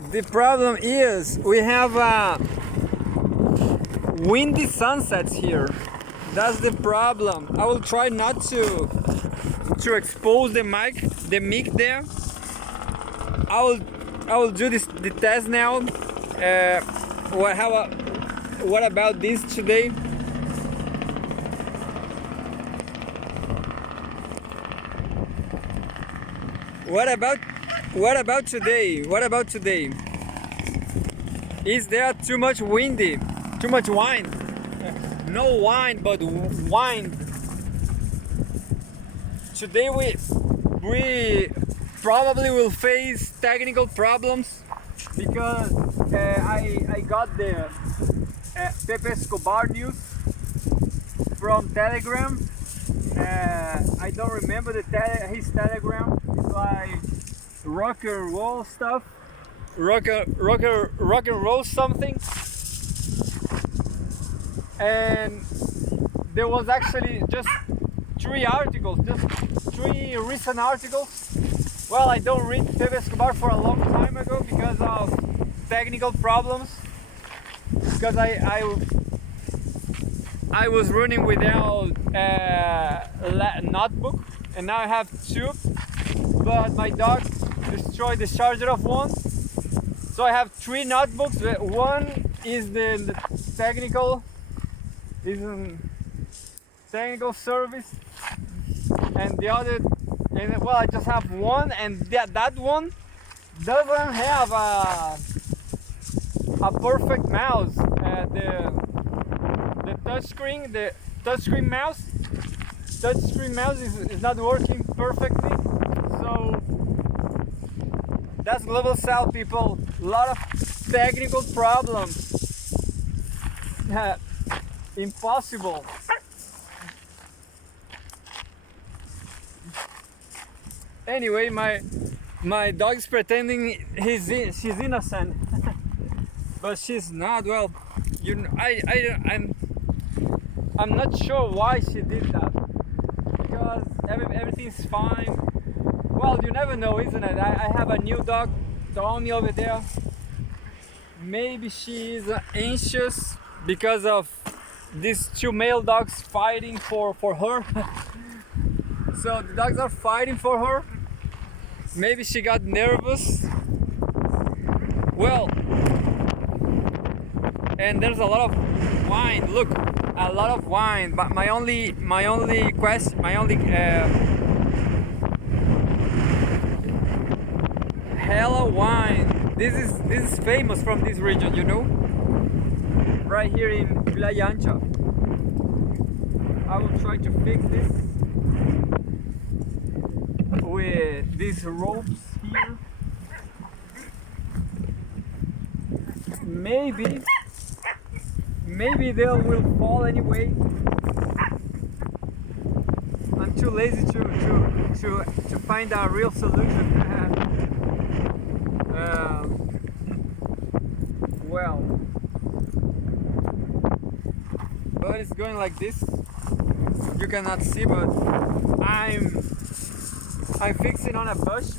The problem is we have windy sunsets here. That's the problem. I will try not to expose the mic there. I will do the test now. What about this today? What about today? What about today? Is there too much windy? Too much wind? No wine, but wind. Today we probably will face technical problems because I got the Pepe Escobar news from Telegram. I don't remember his Telegram. It's like rock and roll stuff, rock and roll something. And there was actually just three recent articles. Well, I don't read Pepe Escobar for a long time ago because of technical problems. Because I was running without a notebook, and now I have two. But my dog destroyed the charger of one, so I have three notebooks. One is the technical. Is in technical service, and the other, and well, I just have one, and that one doesn't have a perfect mouse. The touchscreen mouse is not working perfectly. So that's global south, people. A lot of technical problems. Impossible. Anyway, my dog is pretending she's innocent, but she's not. Well, I'm not sure why she did that, because everything's fine. Well, you never know, isn't it? I have a new dog, Tommy, over there. Maybe she is anxious because of these two male dogs fighting for her. So the dogs are fighting for her. Maybe she got nervous. Well, and there's a lot of wine. Look, a lot of wine. But my only hella wine. This is famous from this region, you know. Right here in Playa Ancha. I will try to fix this with these ropes here. Maybe they will fall anyway. I'm too lazy to find a real solution. Well, but it's going like this. You cannot see, but I'm fixing on a bush.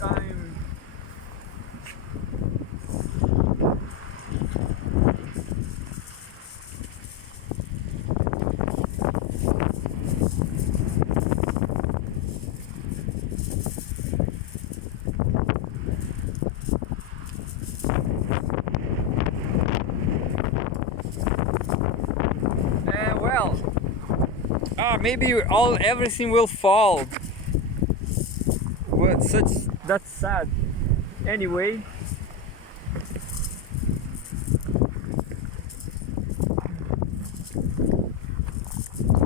Maybe everything will fall. Well, that's sad. Anyway,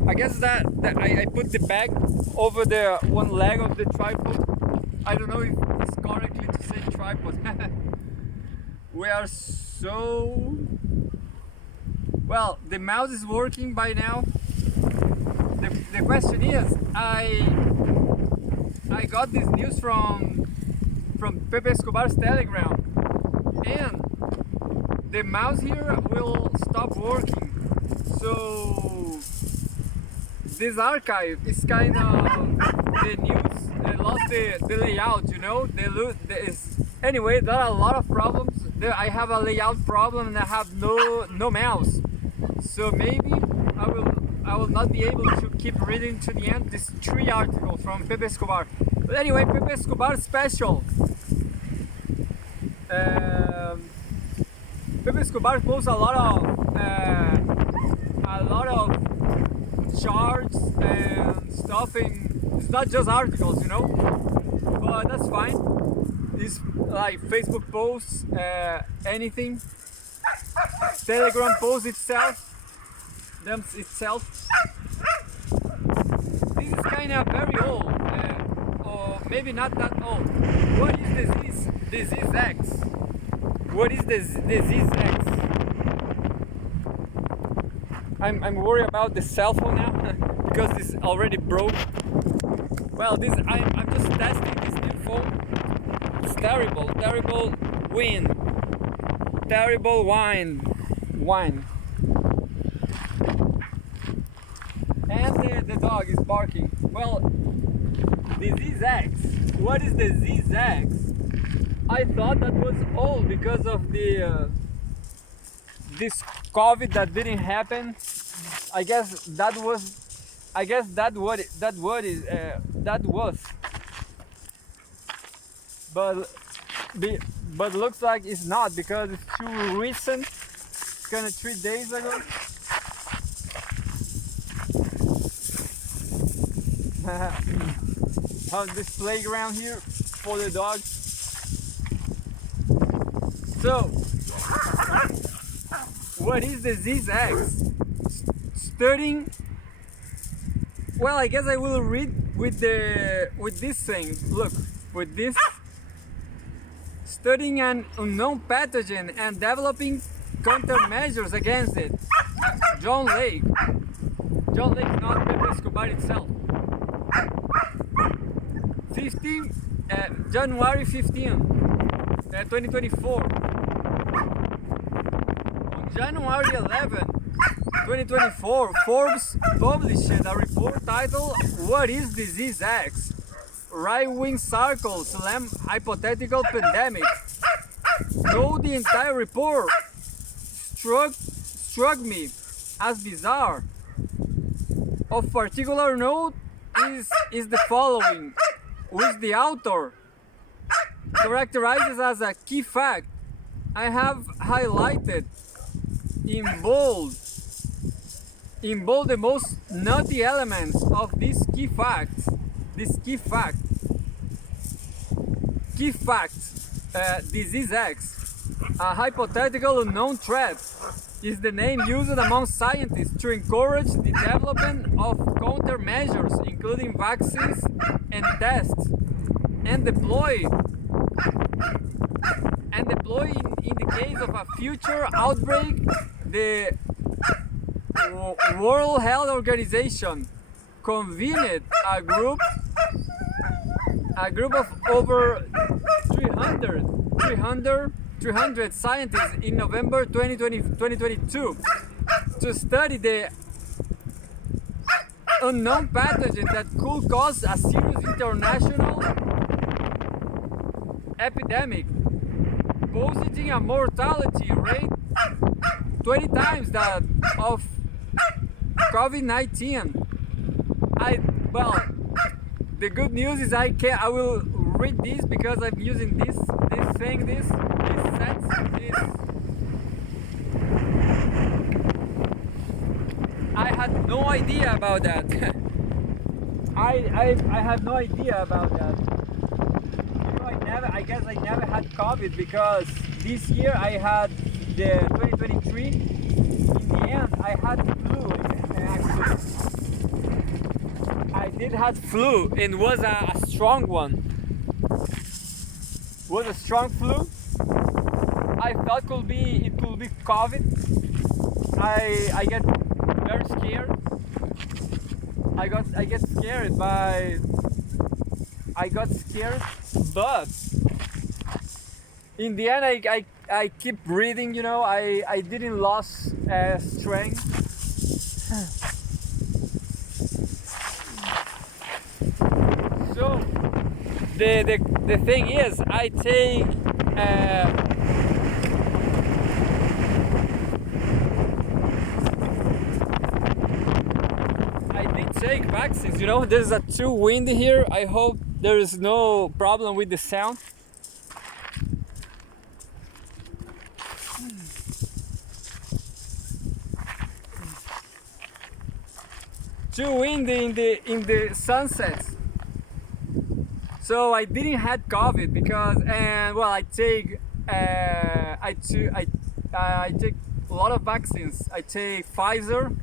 I guess that I put the bag over the one leg of the tripod. I don't know if it's correctly to say tripod. We are so well. The mouse is working by now. The question is, I got this news from Pepe Escobar's Telegram, and the mouse here will stop working. So this archive is kind of the news. They lost the layout, you know. Anyway, there are a lot of problems. I have a layout problem and I have no mouse. So maybe I will not be able to keep reading to the end these 3 articles from Pepe Escobar. But anyway, Pepe Escobar special. Pepe Escobar posts a lot of charts and stuff. It's not just articles, you know. But that's fine. It's like Facebook posts, anything. Telegram posts itself. This is kind of very old, or maybe not that old. What is disease X? What is disease X? I'm worried about the cell phone now because it's already broke. Well, I'm just testing this new phone. It's terrible wind, terrible wine. And the dog is barking. Well, disease X. What is disease X? I thought that was old because of the this COVID that didn't happen. I guess that was. But looks like it's not because it's too recent. It's kind of 3 days ago. On this playground here for the dogs. So, what is disease X? Studying. Well, I guess I will read with this thing. Look, with this. Studying an unknown pathogen and developing countermeasures against it. John Lake. John Lake, not Pepe Escobar itself. January 15, 2024. On January 11, 2024, Forbes published a report titled "What is Disease X? Right-wing circles slam hypothetical pandemic." Though the entire report struck me as bizarre, of particular note is the following, which the author characterizes as a key fact. I have highlighted in bold the most nutty elements of this key fact. Disease X, a hypothetical unknown threat, is the name used among scientists to encourage the development of countermeasures, including vaccines and tests, and deploy in the case of a future outbreak. The World Health Organization convened a group of over 300 scientists in November 2022 to study the unknown pathogen that could cause a serious international epidemic, posing a mortality rate 20 times that of COVID-19. The good news is I will read this because I'm using this sense. I had no idea about that. I had no idea about that. You know, I guess I never had COVID because this year I had the 2023. In the end, I had flu. Actually, I did have flu and was a strong one. Was a strong flu. I thought it could be COVID. I get very scared. I get scared by. I got scared, but in the end, I keep breathing. You know, I didn't lose strength. So the thing is, I take vaccines. You know, there's a too windy here. I hope there is no problem with the sound. Too windy in the sunsets. So I didn't had COVID because, and well, I take I take a lot of vaccines. I take Pfizer,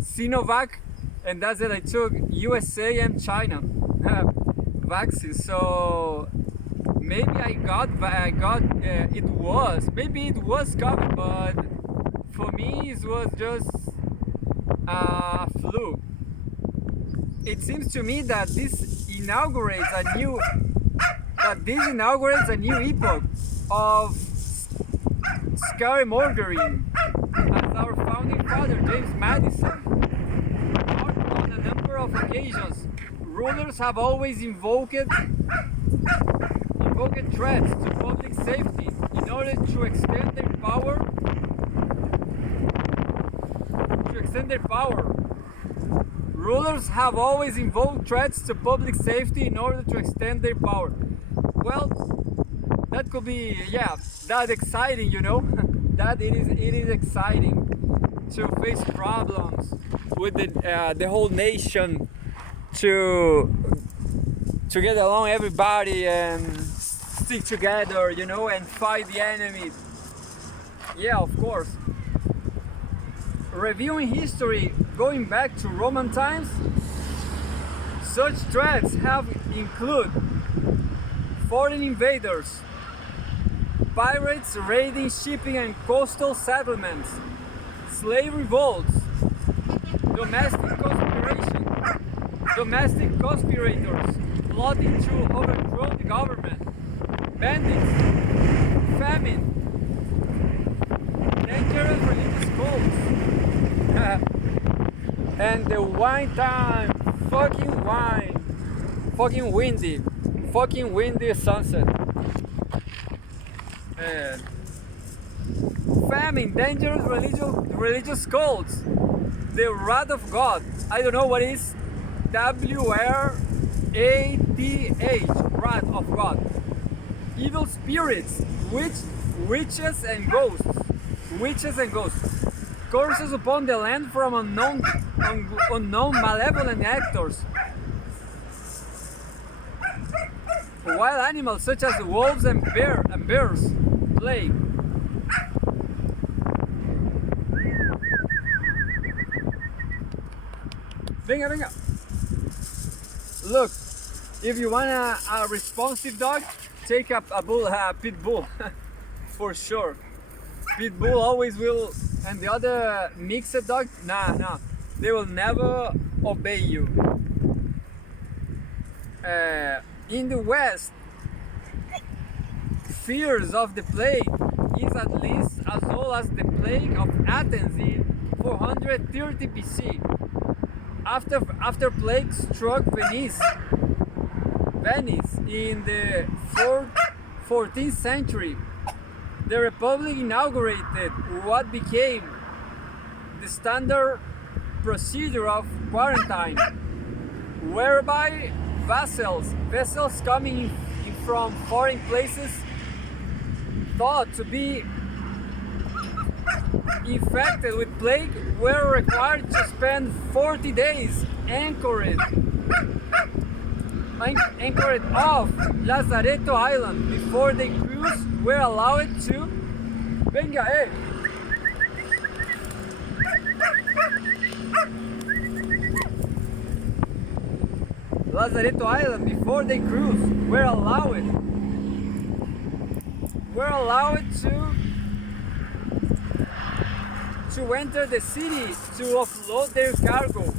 Sinovac, and that's it. I took USA and China vaccines. So maybe it was COVID, but for me it was just flu. It seems to me that this inaugurates a new epoch of scaremongering, as our founding father James Madison on a number of occasions. Rulers have always invoked threats to public safety in order to extend their power. Rulers have always invoked threats to public safety in order to extend their power. Well, that could be, yeah, that exciting, you know. That it is exciting to face problems with the whole nation, to get along, everybody, and stick together, you know, and fight the enemy. Yeah, of course. Reviewing history going back to Roman times, such threats have included foreign invaders, pirates raiding shipping and coastal settlements, slave revolts, domestic conspirators plotting to overthrow the government, bandits, famine, dangerous religious cults, and the wine time, fucking windy sunset. Famine, dangerous religious cults, the wrath of God. I don't know what is WRATH, wrath of God. Evil spirits, witches and ghosts. Curses upon the land from unknown malevolent actors. Wild animals such as wolves and bears plague. Venga. Look, if you want a responsive dog, take a pit bull, for sure. Pit bull always will, and the other mixed dog, nah, they will never obey you. In the West, fears of the plague is at least as old as the plague of Athens in 430 BC. After plague struck Venice in the 14th century, the Republic inaugurated what became the standard procedure of quarantine, whereby vessels coming in from foreign places thought to be infected with plague were required to spend 40 days anchored off Lazaretto Island before the crews were allowed to Lazaretto Island before the crews were allowed to enter the city to offload their cargo.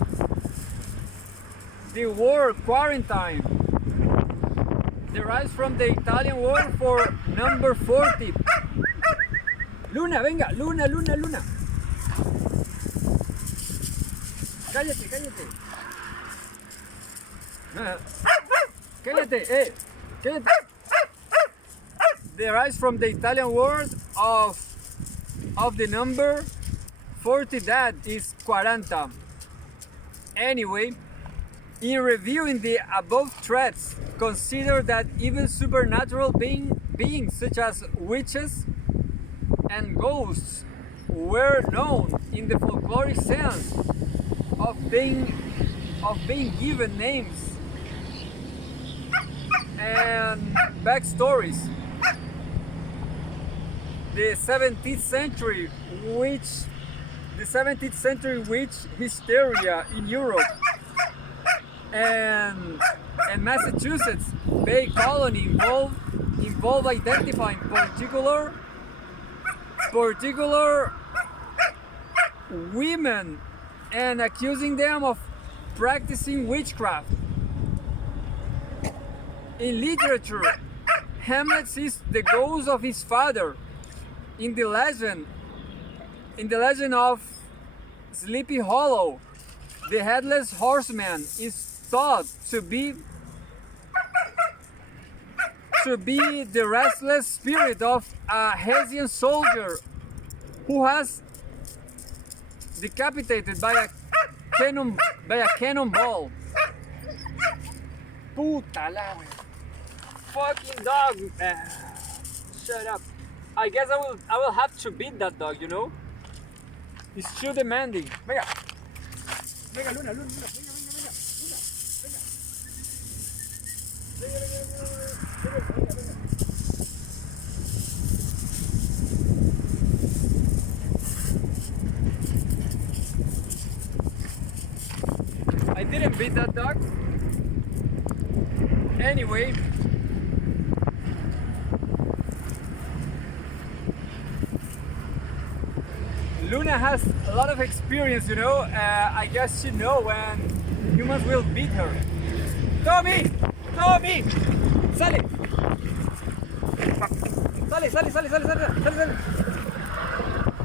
The word quarantine derives from the Italian word for number 40. Luna, venga, Luna. Cállate. Cállate. Derives from the Italian word of the number 40, that is 40. Anyway, in reviewing the above threats, consider that even supernatural beings such as witches and ghosts were known in the folkloric sense of being given names and backstories. The 17th century witch hysteria in Europe and Massachusetts Bay Colony involve identifying particular women and accusing them of practicing witchcraft. In literature, Hamlet sees the ghost of his father. In the legend of Sleepy Hollow, the headless horseman is thought to be the restless spirit of a Hessian soldier who has decapitated by a cannonball. Puta la wea. Fucking dog. Shut up. I guess I will have to beat that dog, you know? It's too demanding. Venga. Venga, Luna, Luna, venga, venga, venga, venga. Venga, venga, venga, venga, venga. I didn't beat that dog. Anyway, Luna has a lot of experience, you know. I guess she knows when humans will beat her. Tommy! Tommy! Sale! Sale, sale, sale, sale, sale, sale, sale.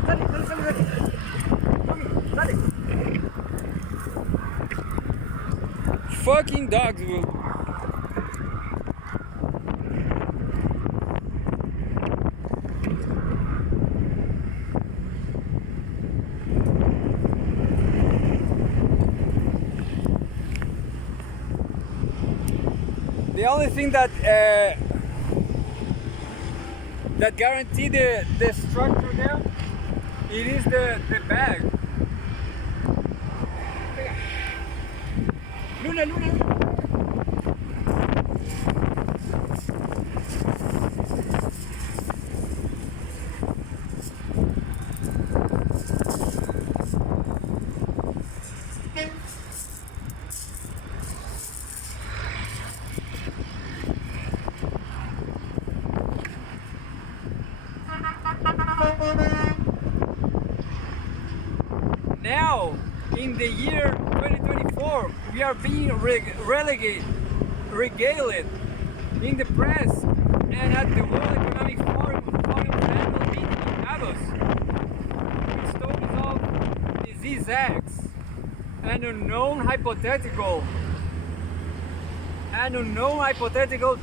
Sale, sale, sale, sale. Tommy, sale. Fucking dogs will. The only thing that guarantee the structure there, it is the bag. Luna, Luna, Luna. Now, in the year 2024, we are being regaled in the press and at the World Economic Forum annual meeting in Davos with stories of disease X, an unknown hypothetical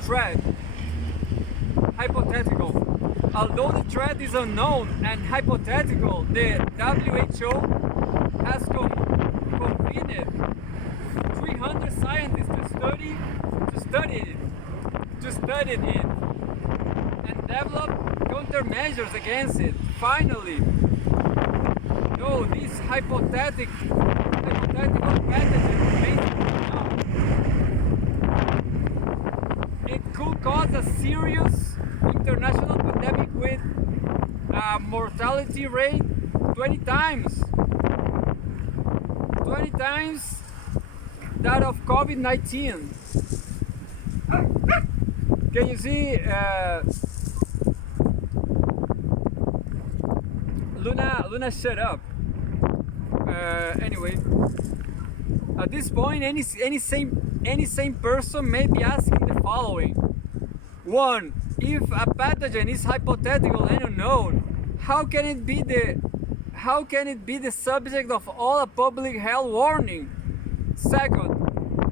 threat. Hypothetical. Although the threat is unknown and hypothetical, the WHO has convened 300 scientists to study it and develop countermeasures against it. Finally, no, this hypothetical pathogen remains unknown. It could cause a serious international pandemic with a mortality rate 20 times that of COVID-19. Can you see? Luna, shut up. Anyway, at this point, any sane person may be asking the following: 1. If a pathogen is hypothetical and unknown, how can it be the subject of all a public health warning? Second,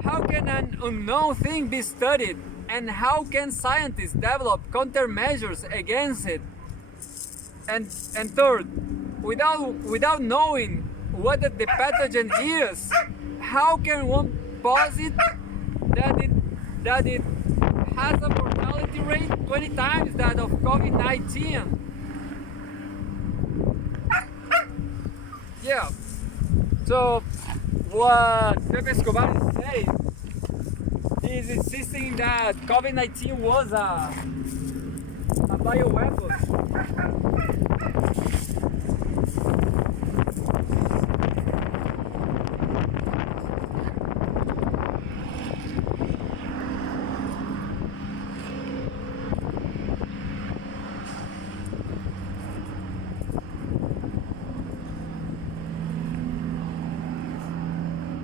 how can an unknown thing be studied, and how can scientists develop countermeasures against it? And third, without knowing what the pathogen is, how can one posit that it has a mortality rate 20 times that of COVID-19? Yeah. So what Pepe Escobar is saying is insisting that COVID-19 was a bioweapon.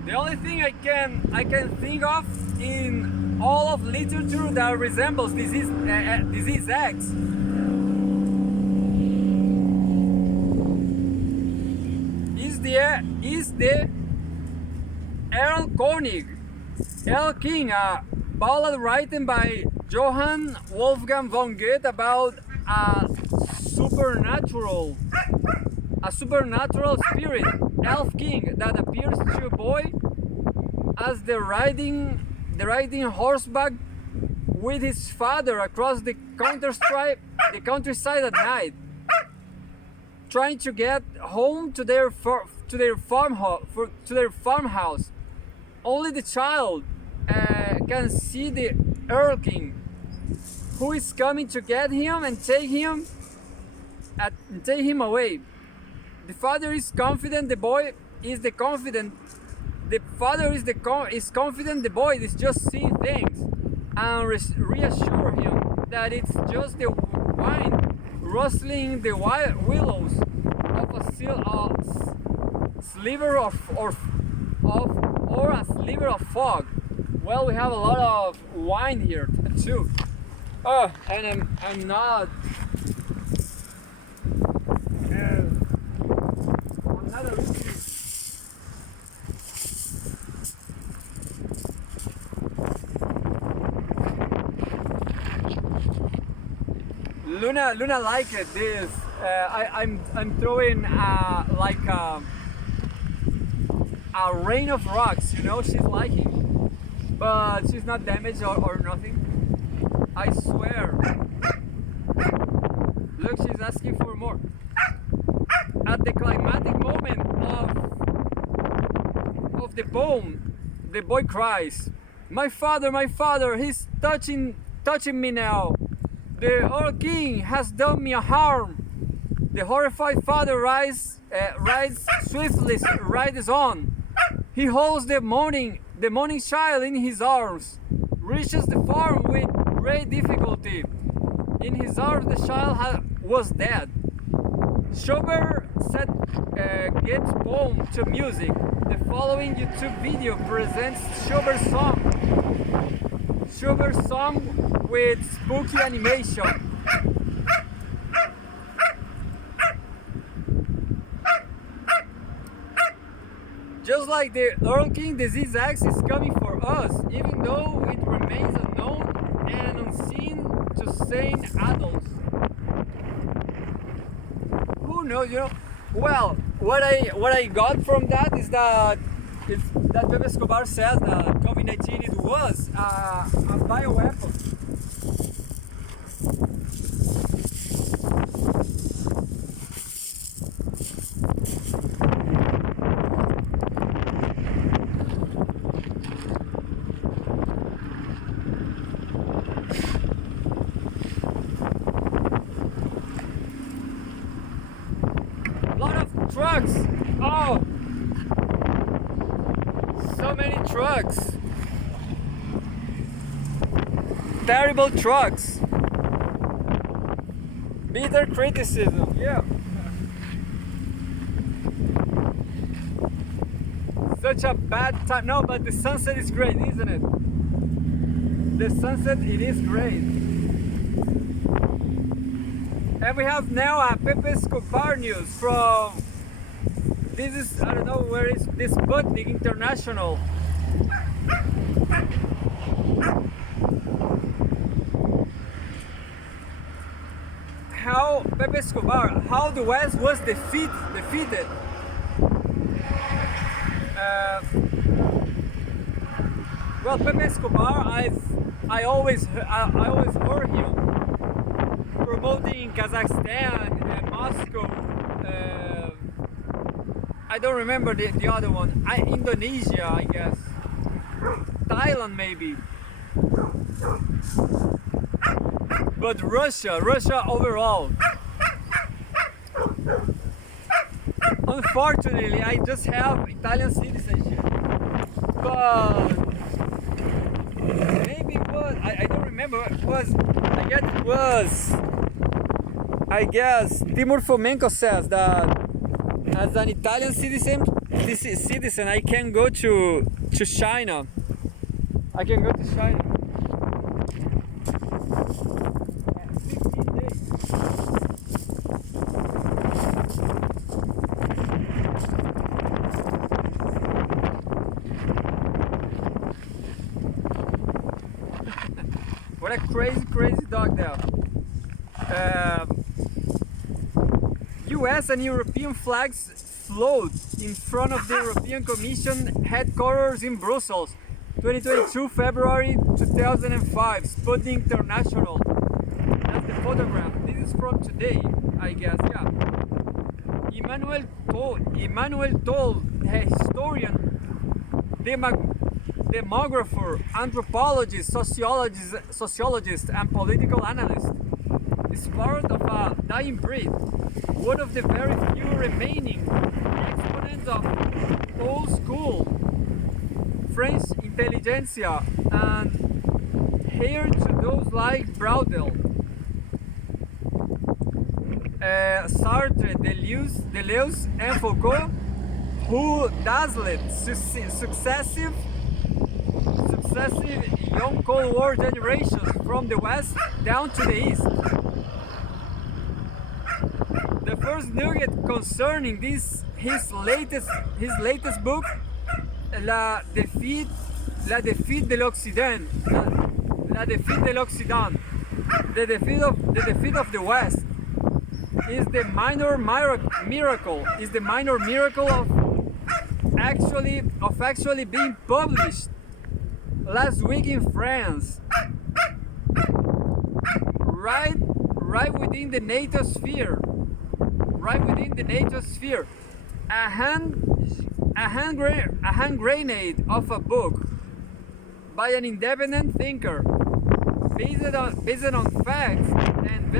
The only thing I can think of in all of literature that resembles disease X is the Erl Koenig, Erl King, a ballad written by Johann Wolfgang von Goethe about a supernatural spirit, elf king, that appears to a boy as the riding horseback with his father across the countryside at night, trying to get home to their farmhouse. Only the child can see the Earl King, who is coming to get him and take him away. The father is confident the boy is confident the boy is just seeing things, and reassure him that it's just the wind rustling the willows of a sliver of a sliver of fog. Well, we have a lot of wine here too. Oh, and I'm not. Luna liked this. I'm throwing like a rain of rocks. You know, she's liking, but she's not damaged or nothing. I swear. Look, she's asking for more. At the climatic moment of the poem, the boy cries, my father, he's touching me now. The old king has done me a harm." The horrified father rides swiftly, rides on. He holds the mourning child in his arms, reaches the farm with great difficulty. In his arms, the child was dead. Schubert set Goethe's poem to music. The following YouTube video presents Schubert's song with spooky animation. Just like the Earl King, Disease X is coming for us, even though it remains unknown and unseen to sane adults. Who knows, you know? Well, what I got from that is that Pepe Escobar says that COVID-19 it was a bioweapon. Trucks! Oh! So many trucks! Terrible trucks! Bitter criticism, yeah! Such a bad time. No, but the sunset is great, isn't it? The sunset, it is great. And we have now a Pepe Escobar news from... This is, I don't know where is this, Sputnik International. How Pepe Escobar, how the West was defeated. Well, Pepe Escobar, I always heard him promoting in Kazakhstan and Moscow. I don't remember the other one. Indonesia, I guess. Thailand, maybe. But Russia overall. Unfortunately, I just have Italian citizenship. But maybe it was, I don't remember. I guess Timur Fomenko says that as an Italian citizen, I can go to China. I can go to China. 15 days. What a crazy dog there. US and European flags float in front of the European Commission headquarters in Brussels. 2022 February 2005, Sputnik International. That's the photograph. This is from today, I guess, yeah. Emmanuel Toll, a historian, demographer, anthropologist, sociologist, and political analyst, is part of a dying breed, one of the very few remaining exponents of old school French intelligentsia and heir to those like Braudel, Sartre, Deleuze, and Foucault, who dazzled successive young Cold War generations from the West down to the East. The first nugget concerning his latest book, La défaite de l'Occident, the defeat of the West, is the minor miracle of actually being published last week in France, right within the NATO sphere, a hand grenade of a book by an independent thinker, based on facts and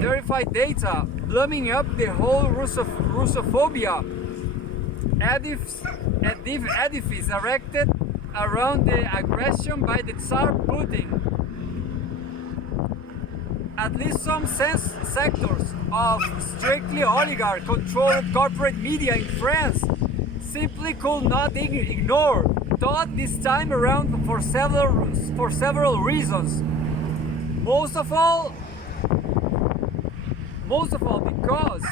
verified data, blooming up the whole Russophobia edifice erected around the aggression by the Tsar Putin. At least some sectors of strictly oligarch-controlled corporate media in France simply could not ignore thought this time around for several reasons. Most of all because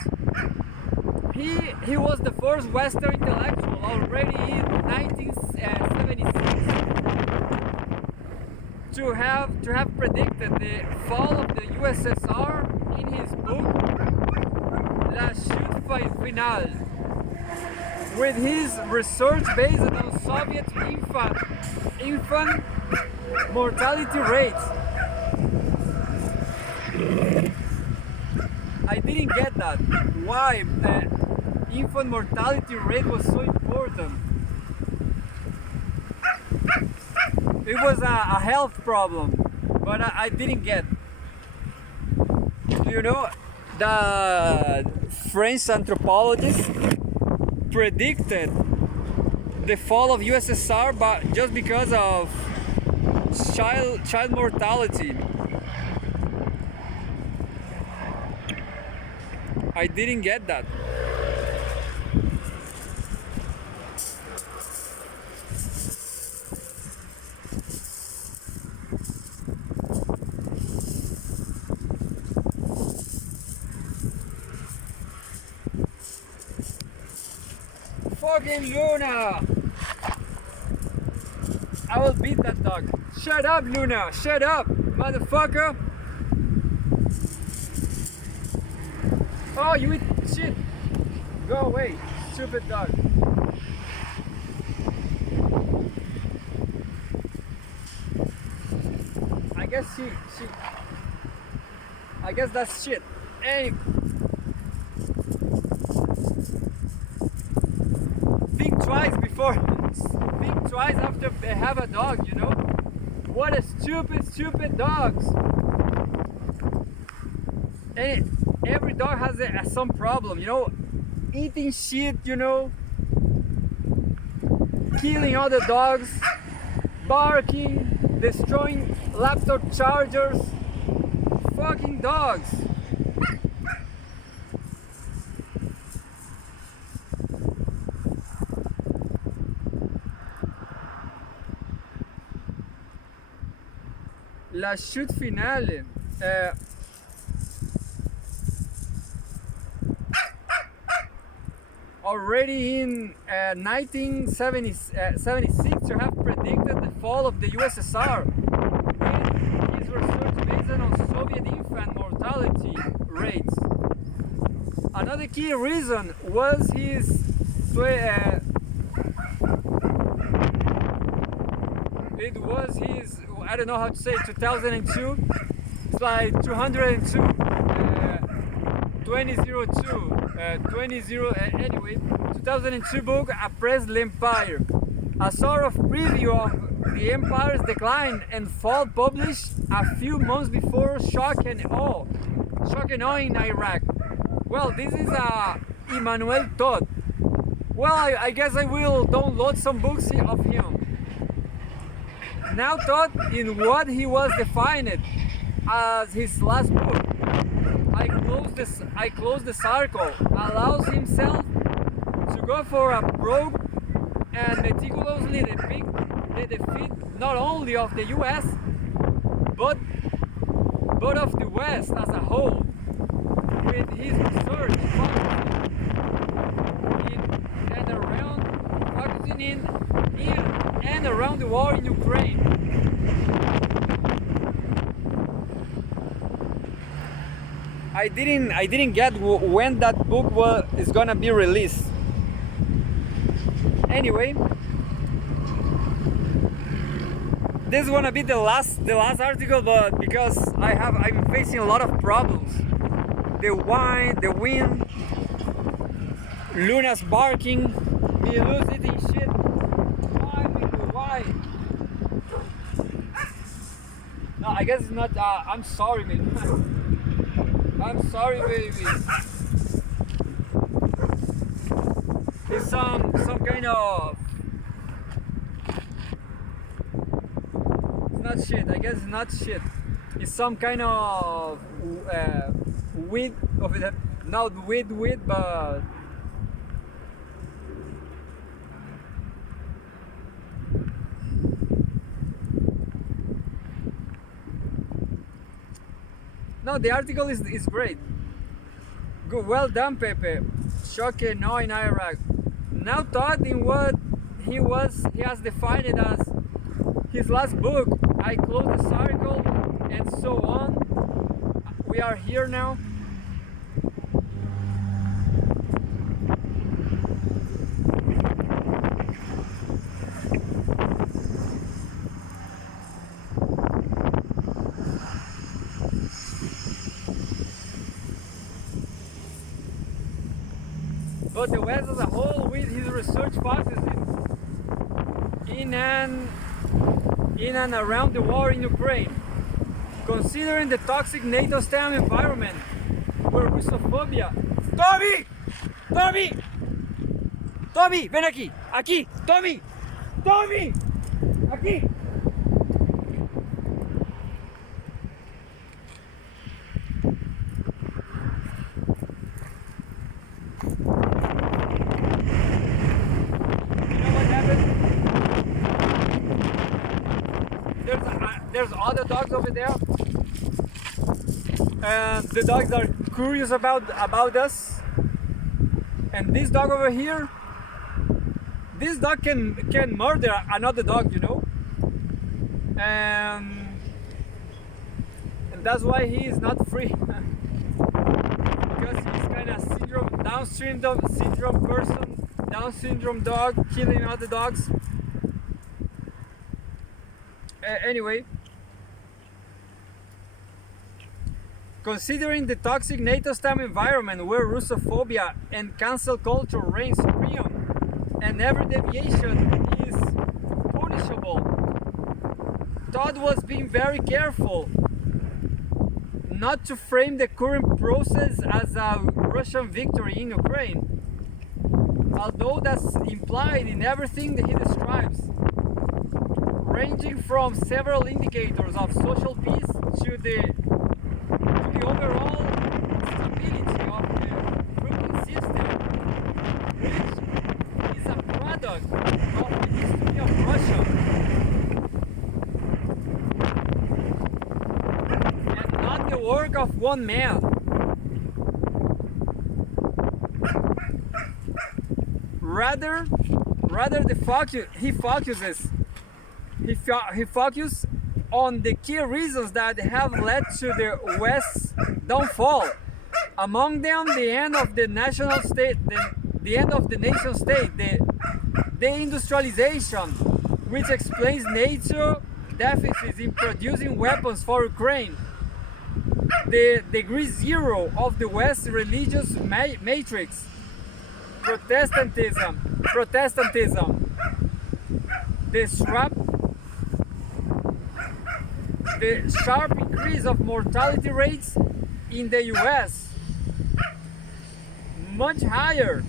he was the first Western intellectual already in 1976 to have predicted the fall of the USSR in his book La Chute Finale, with his research based on Soviet infant mortality rates. I didn't get that. Why infant mortality rate was so important? It was a health problem, but I didn't get. You know, the French anthropologist predicted the fall of USSR, but just because of child mortality. I didn't get that. Fucking Luna! I will beat that dog. Shut up, Luna! Shut up, motherfucker! Oh, you eat shit! Go away, stupid dog. I guess I guess that's shit. Hey, think twice before, think twice after they have a dog, you know? What a stupid dogs. And every dog has some problem, you know? Eating shit, you know? Killing other dogs, barking, destroying laptop chargers. Fucking dogs. La chute finale. Already in 1976, you have predicted the fall of the USSR with his research based on Soviet infant mortality rates. Another key reason was his it was his, I don't know how to say, 2002. It's like 202, 2002, anyway, 2002 book, A Presley Empire. A sort of preview of the empire's decline and fall, published a few months before Shock and Awe in Iraq. Well, this is Emmanuel Todd. Well, I guess I will download some books of him. Now Todd, in what he was defined as his last book, I close the circle, allows himself to go for a probe and meticulously depict the defeat not only of the US but of the West as a whole, with his research focusing in and around the war in Ukraine. I didn't get when that book is gonna be released. Anyway, this is gonna be the last article, but because I'm facing a lot of problems. The wind, Luna's barking, Milu's eating shit. Why? No, I guess it's not. I'm sorry, man. I'm sorry, baby. It's some kind of. It's not shit. I guess it's not shit. It's some kind of weed of it. Not weed, but. No, the article is great. Good, well done, Pepe. Shock and awe in Iraq. Now Todd, in what he has defined it as his last book, I close the circle, and so on. We are here now. But the West as a whole, with his research focuses in and around the war in Ukraine, considering the toxic NATO-style environment where Russophobia. Tommy, ven aquí, Tommy, aquí. There's other dogs over there, and the dogs are curious about us. And this dog over here, this dog can murder another dog, you know, and that's why he is not free. Because he's kind of Down syndrome person, Down syndrome dog, killing other dogs. Anyway, Considering the toxic NATO-style environment where Russophobia and cancel culture reign supreme, and every deviation is punishable, Todd was being very careful not to frame the current process as a Russian victory in Ukraine, although that's implied in everything that he describes, ranging from several indicators of social peace to the overall stability of the Putin system, which is a product of the history of Russia and not the work of one man. Rather he focuses on the key reasons that have led to the West's downfall. Among them, the end of the national state, the end of the nation state, the deindustrialization, which explains NATO deficits in producing weapons for Ukraine, the degree zero of the West's religious matrix, Protestantism, the sharp increase of mortality rates in the US, much higher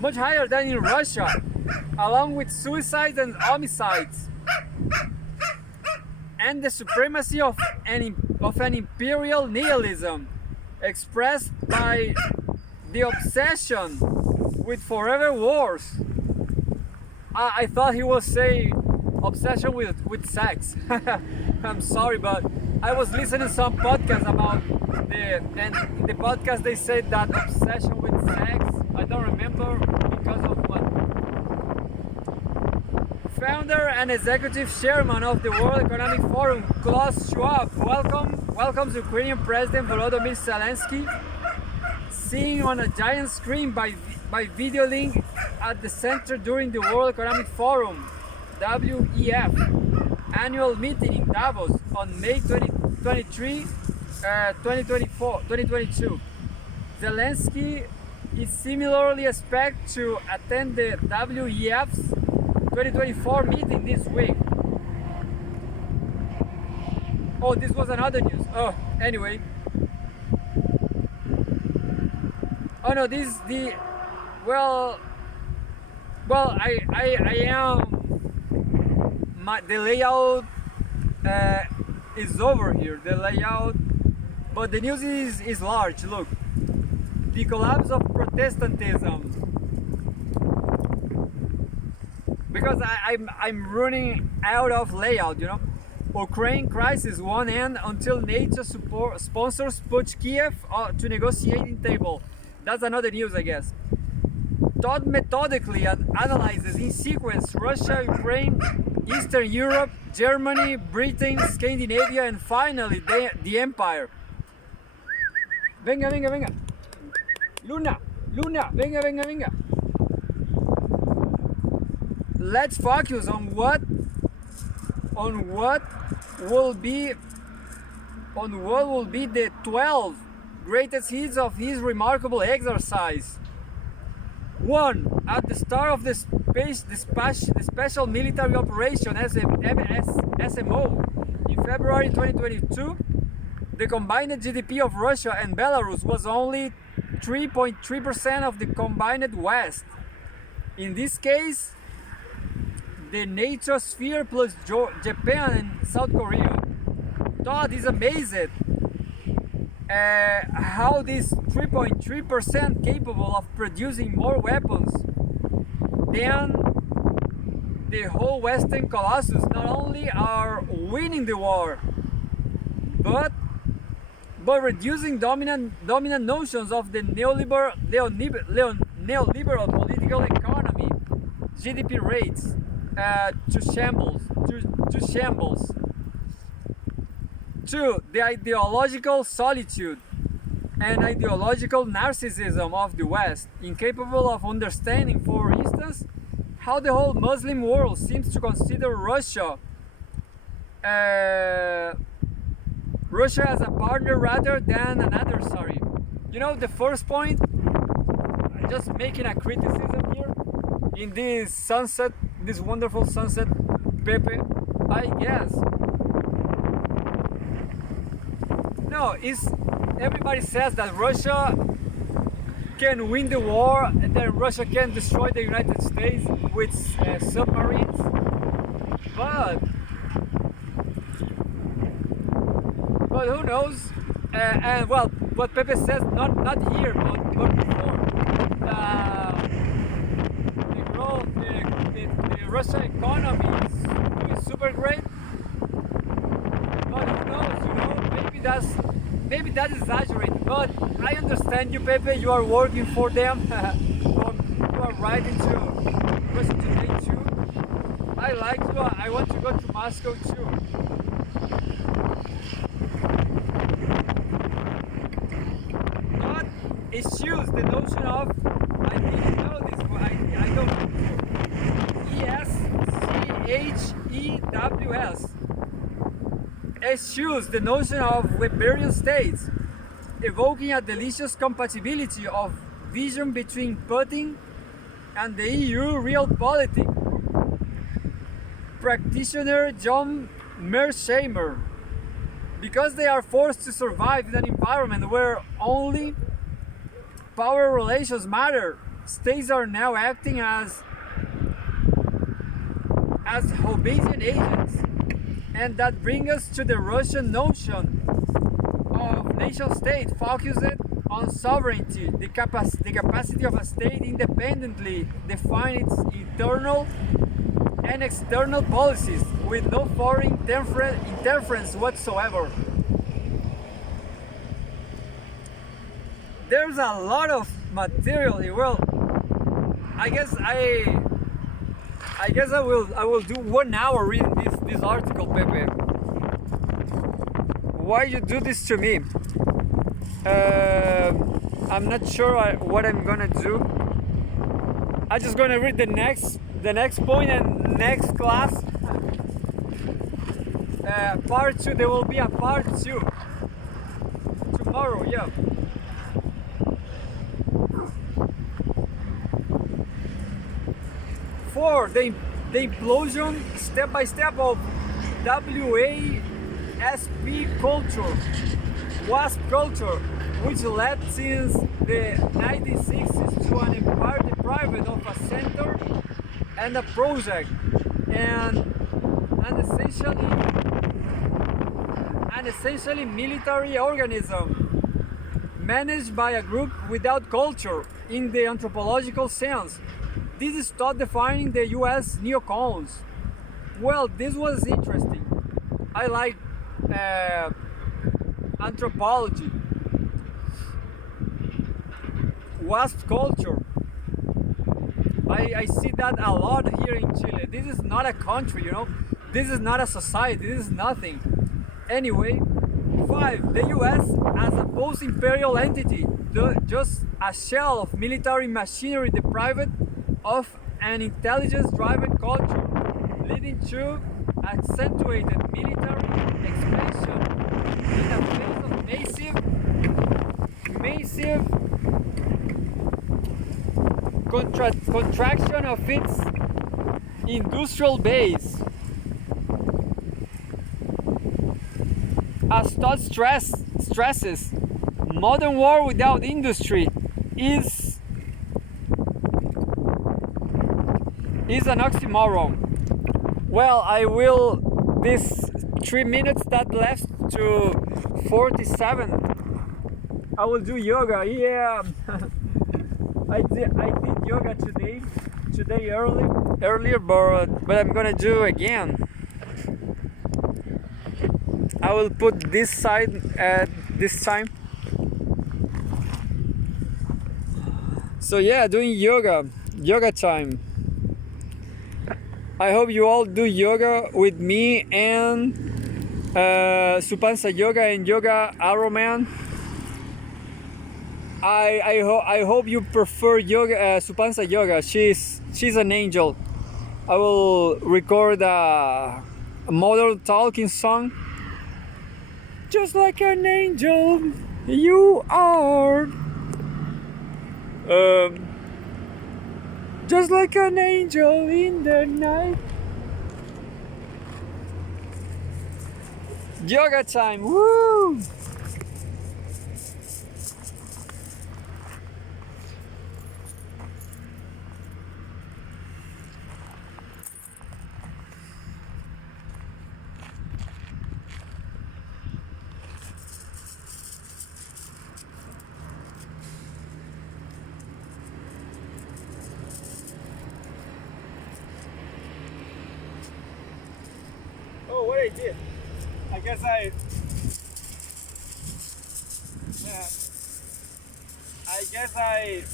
than in Russia, along with suicides and homicides, and the supremacy of an imperial nihilism expressed by the obsession with forever wars. I thought he was saying obsession with sex. I'm sorry, but I was listening to some podcast about and in the podcast they said that obsession with sex. I don't remember because of what. Founder and executive chairman of the World Economic Forum, Klaus Schwab, welcomes Ukrainian President Volodymyr Zelensky, seen on a giant screen by video link at the center during the World Economic Forum (WEF) annual meeting in Davos on May 23, 2022. Zelensky is similarly expected to attend the WEF's 2024 meeting this week. Oh, this was another news. Oh, anyway. Oh no, I am. The layout is over here. The layout, but the news is large. Look, the collapse of Protestantism. Because I'm running out of layout, you know. Ukraine crisis one end until NATO sponsors push Kiev to negotiating table. That's another news, I guess. Todd methodically analyzes in sequence Russia, Ukraine, Eastern Europe, Germany, Britain, Scandinavia, and finally the Empire. Venga. Luna, venga. Let's focus on what will be the 12 greatest hits of his remarkable exercise. 1. At the start of the Special Military Operation SMO in February 2022, the combined GDP of Russia and Belarus was only 3.3% of the combined West. In this case, the NATO sphere plus Japan and South Korea. Todd is amazed how this 3.3% capable of producing more weapons than the whole Western Colossus not only are winning the war, but reducing dominant notions of the neoliberal political economy, GDP rates to shambles. 2. The ideological solitude and ideological narcissism of the West, incapable of understanding, for instance, how the whole Muslim world seems to consider Russia Russia as a partner rather than an adversary. You know, the first point, just making a criticism here in this sunset, this wonderful sunset, Pepe, I guess. No, it's everybody says that Russia can win the war and then Russia can destroy the United States with submarines, but who knows? And well, what Pepe says, not here, but before, the growth, the Russian economy is doing super great. But who knows? You know, maybe that's exaggerated. But I understand you, Pepe. You are working for them. You are writing to Russia today too. I like you. I want to go to Moscow too. But eschews the notion of, I didn't know this, I don't ESCHEWS. Eschews the notion of Weberian states, evoking a delicious compatibility of vision between Putin and the EU realpolitik. Practitioner John Mearsheimer. Because they are forced to survive in an environment where only power relations matter, states are now acting as Hobbesian agents. And that brings us to the Russian notion of nation state focused on sovereignty, the capacity of a state independently define its internal and external policies with no foreign interference whatsoever. There's a lot of material here. Well, I guess I will do 1 hour reading this article, Pepe. Why you do this to me? I'm not sure what I'm gonna do. I'm just gonna read the next point and next class. Part 2. There will be a part 2 tomorrow. Yeah. For the implosion step by step of WASP culture, WASP culture, which led since the 1960s to an empire deprived of a center and a project, and an essentially military organism managed by a group without culture in the anthropological sense. This is thought defining the US neocons. Well, this was interesting. I like anthropology. WASP culture. I see that a lot here in Chile. This is not a country, you know. This is not a society. This is nothing. Anyway, 5. The US as a post-imperial entity, just a shell of military machinery deprived of an intelligence-driven culture, leading to accentuated military expansion in a phase of massive contraction of its industrial base. As Todd stresses, modern war without industry is an oxymoron. Well, I will, this 3 minutes that left to 47, I will do yoga. Yeah. I did yoga today earlier, but I'm gonna do again. I will put this side at this time. So yeah, doing yoga time. I hope you all do yoga with me and Supansa Yoga and Yoga Arrow Man. I hope you prefer yoga, Supansa Yoga. She's an angel. I will record a modern talking song just like an angel, you are. Just like an angel in the night. Yoga time, woo! Oh, what I did? I guess yeah, I guess I.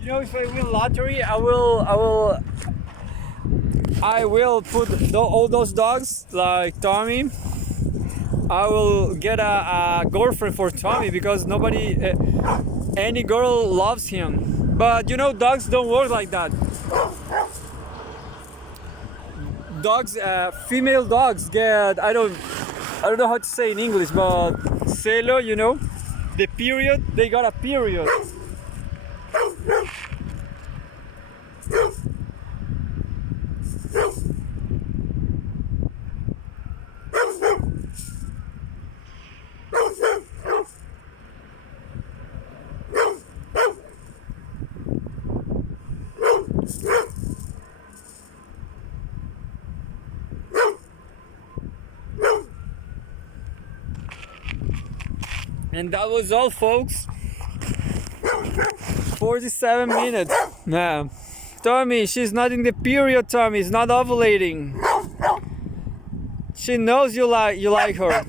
You know, if I win lottery, I will put all those dogs like Tommy. I will get a girlfriend for Tommy because nobody, any girl loves him. But you know, dogs don't work like that. Dogs, female dogs get, I don't know how to say in English, but celo, you know, the period. They got a period. And that was all, folks. 47 minutes. Nah. Tommy, she's not in the period, Tommy. It's not ovulating. She knows you like her.